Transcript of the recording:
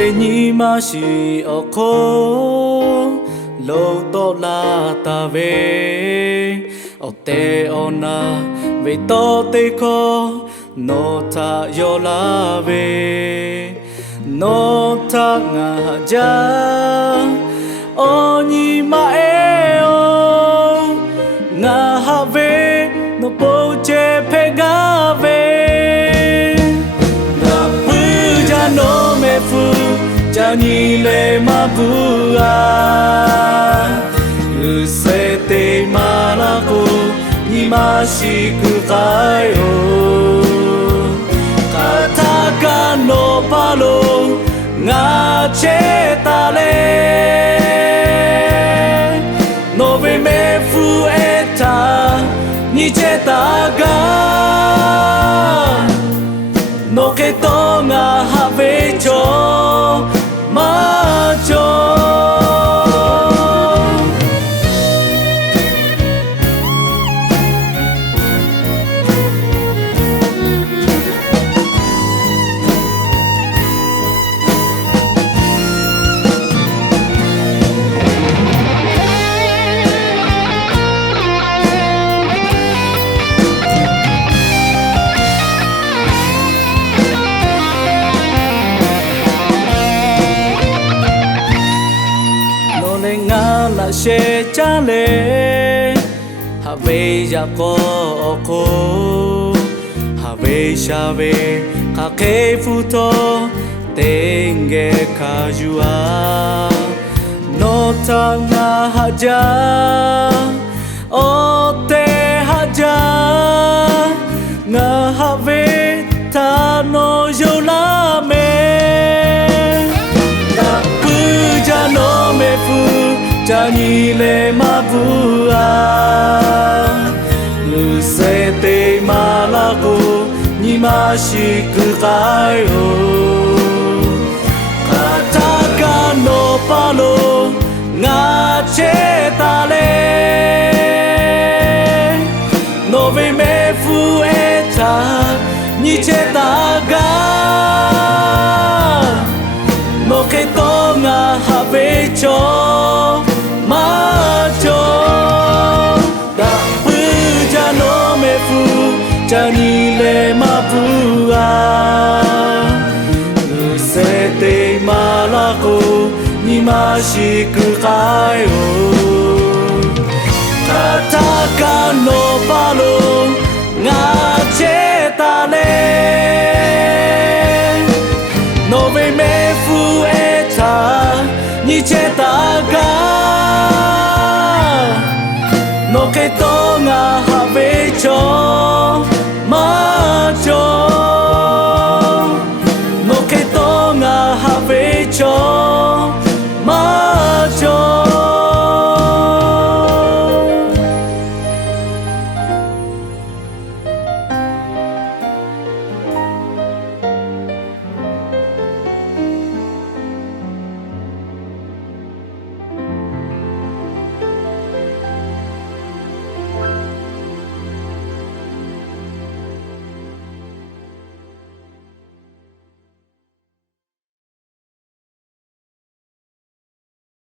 về nhí mà chỉ ở khô lâu to là ta về ở tê ở na về to tê khó nó ta yo la về nó ta ngã ja ô nhí mà eo ngã ha về nó bầu che pe ga về na pu ja no me fu ja ni le ma bu a u se te ma la ko ni ma shi ku kai o kata ka no palo nga che ta le no ve me fu eta ni che ta ga no ke to nga ha ve cho ma cho she cha le ha ve ya ko ha ve sha ve ka ke fu to tenge ka jua no ta na ha ja o te ha ja nga ha ve ta no yo la me na pu ja no me fu ja ni le ma bu a lu se te ma la ko ni ma shi ku kai o kata ka no pa lo nga che ta le no ve me fu eta ni che ta ga no ke to nga ha ve cho ma cho da pu ja no me fu ja ni le ma pu a lu se te ma la ko ni ma shi ku kai o kata ka no pa lo nga che ta le no ve me fu eta ni che ta ga no ke to nga ha ve cho